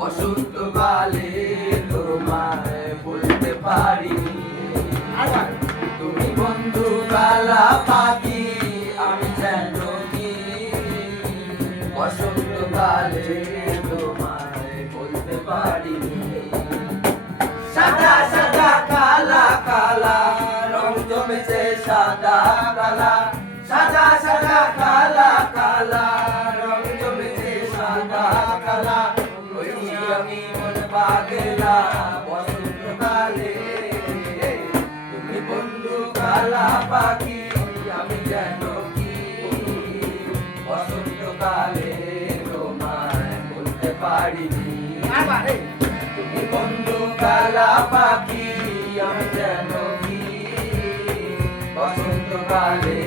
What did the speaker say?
বসন্তকালে তোমায় বলতে পারি তুমি বন্ধু কালা পাখি আমি যেন কি বসন্তকালে তোমায় বলতে পারি সাদা সাদা কালা কালা রং জমেছে সাদা কালা সাদা সাদা কালা কালা রং জমেছে সাদা কালা আমি মন পাগলা বসন্তকালে তুমি বন্ধু কালা পাখি আমি যেন কি বসন্তকালে তোমায় বলতে পারিনি তুমি বন্ধু কালা পাখি আমি যেন কি বসন্তকালে